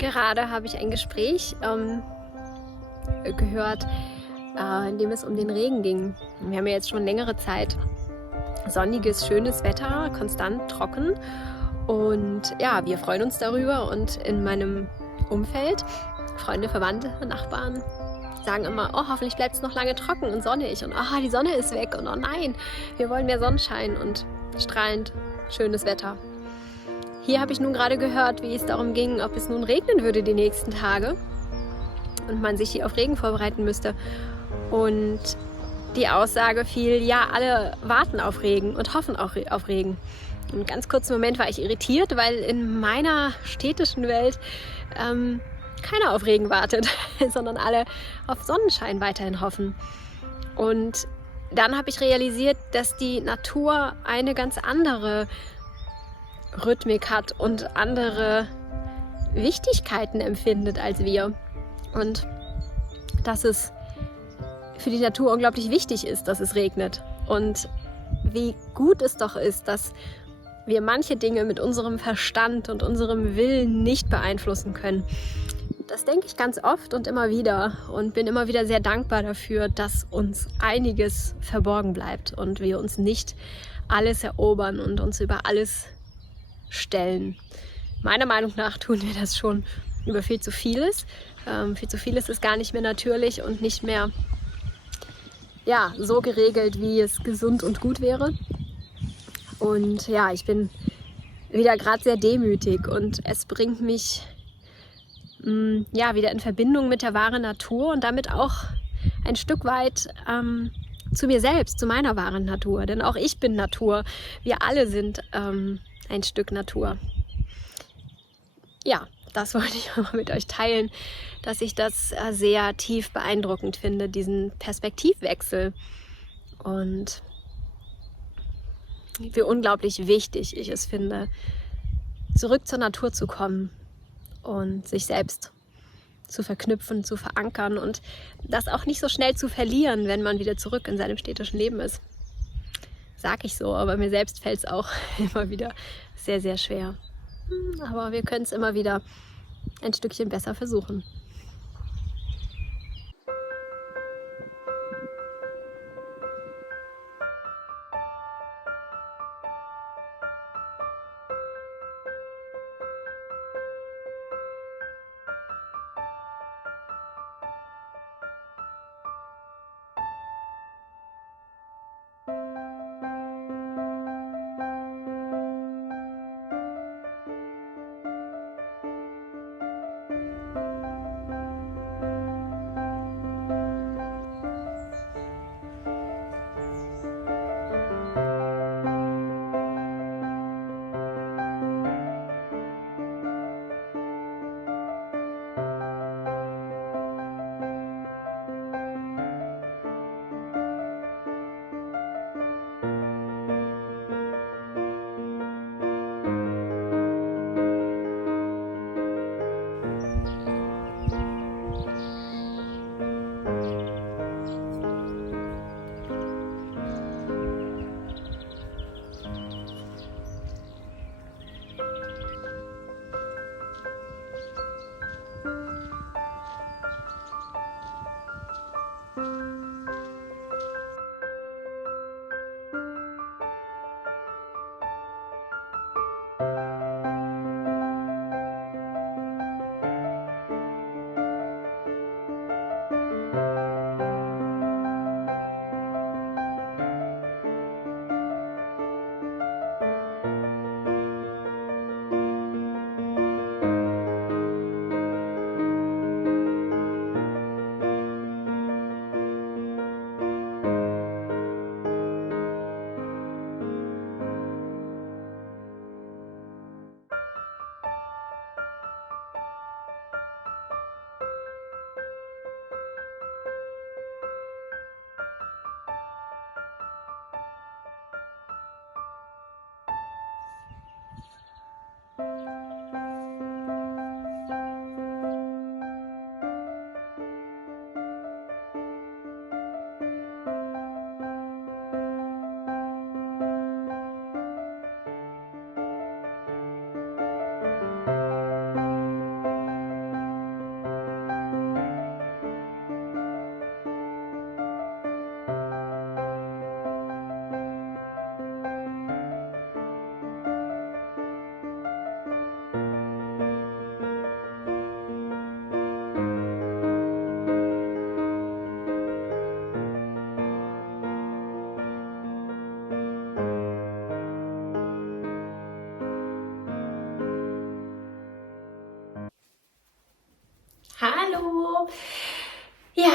Gerade habe ich ein Gespräch gehört, in dem es um den Regen ging. Wir haben ja jetzt schon längere Zeit sonniges, schönes Wetter, konstant trocken. Und ja, wir freuen uns darüber. Und in meinem Umfeld, Freunde, Verwandte, Nachbarn, sagen immer, oh, hoffentlich bleibt es noch lange trocken und sonnig. Und oh, die Sonne ist weg. Und oh nein, wir wollen mehr Sonnenschein und strahlend schönes Wetter. Hier habe ich nun gerade gehört, wie es darum ging, ob es nun regnen würde die nächsten Tage und man sich hier auf Regen vorbereiten müsste. Und die Aussage fiel, ja, alle warten auf Regen und hoffen auch auf Regen. Einen ganz kurzen Moment war ich irritiert, weil in meiner städtischen Welt keiner auf Regen wartet, sondern alle auf Sonnenschein weiterhin hoffen. Und dann habe ich realisiert, dass die Natur eine ganz andere Rhythmik hat und andere Wichtigkeiten empfindet als wir. Und dass es für die Natur unglaublich wichtig ist, dass es regnet. Und wie gut es doch ist, dass wir manche Dinge mit unserem Verstand und unserem Willen nicht beeinflussen können. Das denke ich ganz oft und immer wieder und bin immer wieder sehr dankbar dafür, dass uns einiges verborgen bleibt und wir uns nicht alles erobern und uns über alles stellen. Meiner Meinung nach tun wir das schon über viel zu vieles. Viel zu vieles ist gar nicht mehr natürlich und nicht mehr so geregelt, wie es gesund und gut wäre. Und ja, ich bin wieder gerade sehr demütig und es bringt mich wieder in Verbindung mit der wahren Natur und damit auch ein Stück weit zu mir selbst, zu meiner wahren Natur. Denn auch ich bin Natur. Wir alle sind ein Stück Natur. Ja, das wollte ich mal mit euch teilen, dass ich das sehr tief beeindruckend finde, diesen Perspektivwechsel. Und wie unglaublich wichtig ich es finde, zurück zur Natur zu kommen und sich selbst zu verknüpfen, zu verankern und das auch nicht so schnell zu verlieren, wenn man wieder zurück in seinem städtischen Leben ist. Sag ich so, aber mir selbst fällt es auch immer wieder sehr, sehr schwer. Aber wir können es immer wieder ein Stückchen besser versuchen.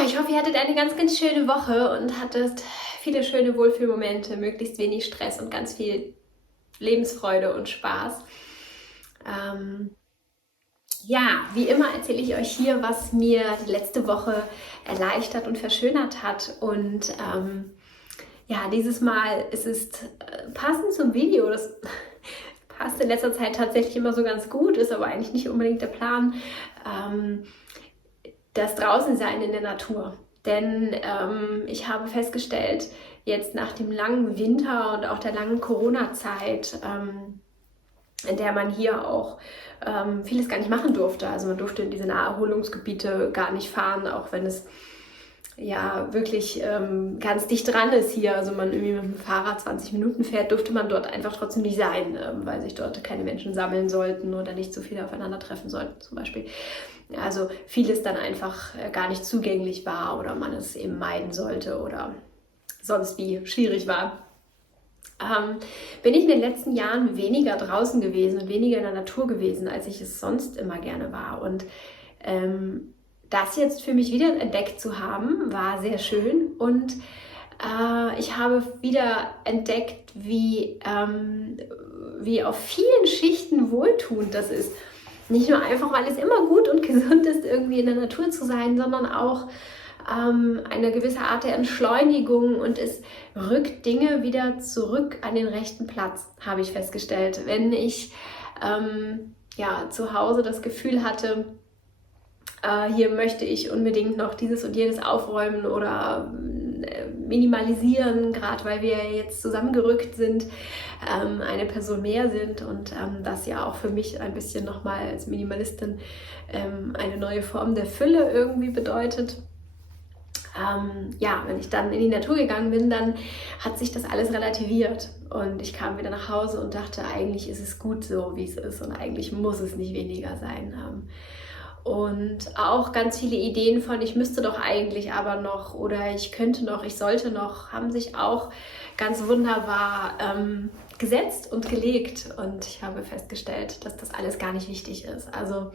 ich hoffe, ihr hattet eine ganz, ganz schöne Woche und hattet viele schöne Wohlfühlmomente, möglichst wenig Stress und ganz viel Lebensfreude und Spaß. Ja, wie immer erzähle ich euch hier, was mir die letzte Woche erleichtert und verschönert hat. Und ja, dieses Mal ist es passend zum Video. Das passt in letzter Zeit tatsächlich immer so ganz gut, ist aber eigentlich nicht unbedingt der Plan. Das Draußensein in der Natur. Denn ich habe festgestellt, jetzt nach dem langen Winter und auch der langen Corona-Zeit, in der man hier auch vieles gar nicht machen durfte. Also man durfte in diese Naherholungsgebiete gar nicht fahren, auch wenn es ja wirklich ganz dicht dran ist hier. Also man irgendwie mit dem Fahrrad 20 Minuten fährt, durfte man dort einfach trotzdem nicht sein, weil sich dort keine Menschen sammeln sollten oder nicht so viele aufeinandertreffen sollten zum Beispiel. Also vieles dann einfach gar nicht zugänglich war oder man es eben meiden sollte oder sonst wie schwierig war. Bin ich in den letzten Jahren weniger draußen gewesen und weniger in der Natur gewesen, als ich es sonst immer gerne war. Und das jetzt für mich wieder entdeckt zu haben, war sehr schön. Und ich habe wieder entdeckt, wie auf vielen Schichten wohltuend das ist. Nicht nur einfach, weil es immer gut und gesund ist, irgendwie in der Natur zu sein, sondern auch eine gewisse Art der Entschleunigung und es rückt Dinge wieder zurück an den rechten Platz, habe ich festgestellt. Wenn ich ja, zu Hause das Gefühl hatte, hier möchte ich unbedingt noch dieses und jenes aufräumen oder minimalisieren, gerade weil wir jetzt zusammengerückt sind, eine Person mehr sind und das ja auch für mich ein bisschen nochmal als Minimalistin eine neue Form der Fülle irgendwie bedeutet. Ja, wenn ich dann in die Natur gegangen bin, dann hat sich das alles relativiert und ich kam wieder nach Hause und dachte, eigentlich ist es gut so, wie es ist und eigentlich muss es nicht weniger sein. Und auch ganz viele Ideen von, ich müsste doch eigentlich aber noch oder ich könnte noch, ich sollte noch, haben sich auch ganz wunderbar gesetzt und gelegt. Und ich habe festgestellt, dass das alles gar nicht wichtig ist. Also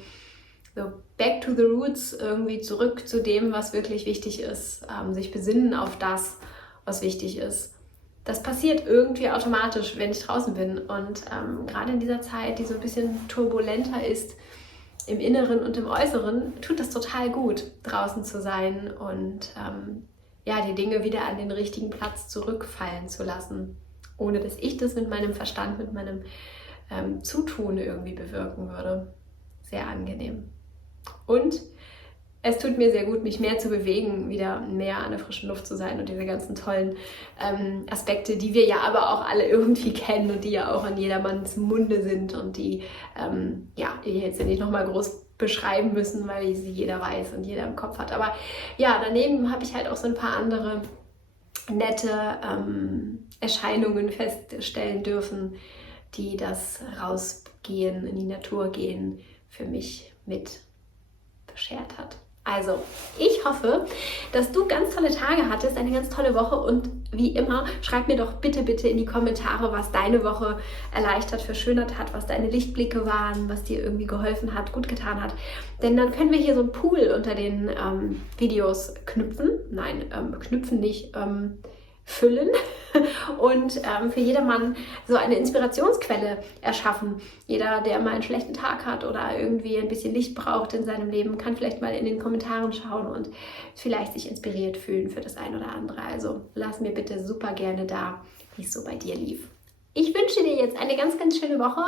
so back to the roots, irgendwie zurück zu dem, was wirklich wichtig ist. Sich besinnen auf das, was wichtig ist. Das passiert irgendwie automatisch, wenn ich draußen bin. Und gerade in dieser Zeit, die so ein bisschen turbulenter ist, im Inneren und im Äußeren, tut das total gut, draußen zu sein und ja, die Dinge wieder an den richtigen Platz zurückfallen zu lassen, ohne dass ich das mit meinem Verstand, mit meinem Zutun irgendwie bewirken würde. Sehr angenehm. Und es tut mir sehr gut, mich mehr zu bewegen, wieder mehr an der frischen Luft zu sein und diese ganzen tollen Aspekte, die wir ja aber auch alle irgendwie kennen und die ja auch an jedermanns Munde sind und die ja, die jetzt nicht nochmal groß beschreiben müssen, weil sie jeder weiß und jeder im Kopf hat. Aber ja, daneben habe ich halt auch so ein paar andere nette Erscheinungen feststellen dürfen, die das Rausgehen, in die Natur gehen, für mich mit beschert hat. Also, ich hoffe, dass du ganz tolle Tage hattest, eine ganz tolle Woche und wie immer, schreib mir doch bitte, bitte in die Kommentare, was deine Woche erleichtert, verschönert hat, was deine Lichtblicke waren, was dir irgendwie geholfen hat, gut getan hat. Denn dann können wir hier so einen Pool unter den Videos knüpfen. Nein, knüpfen nicht, füllen und für jedermann so eine Inspirationsquelle erschaffen. Jeder, der mal einen schlechten Tag hat oder irgendwie ein bisschen Licht braucht in seinem Leben, kann vielleicht mal in den Kommentaren schauen und vielleicht sich inspiriert fühlen für das ein oder andere. Also lass mir bitte super gerne da, wie es so bei dir lief. Ich wünsche dir jetzt eine ganz, ganz schöne Woche.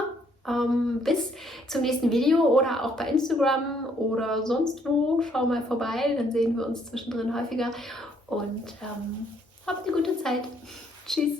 Bis zum nächsten Video oder auch bei Instagram oder sonst wo. Schau mal vorbei, dann sehen wir uns zwischendrin häufiger und habt eine gute Zeit. Tschüss.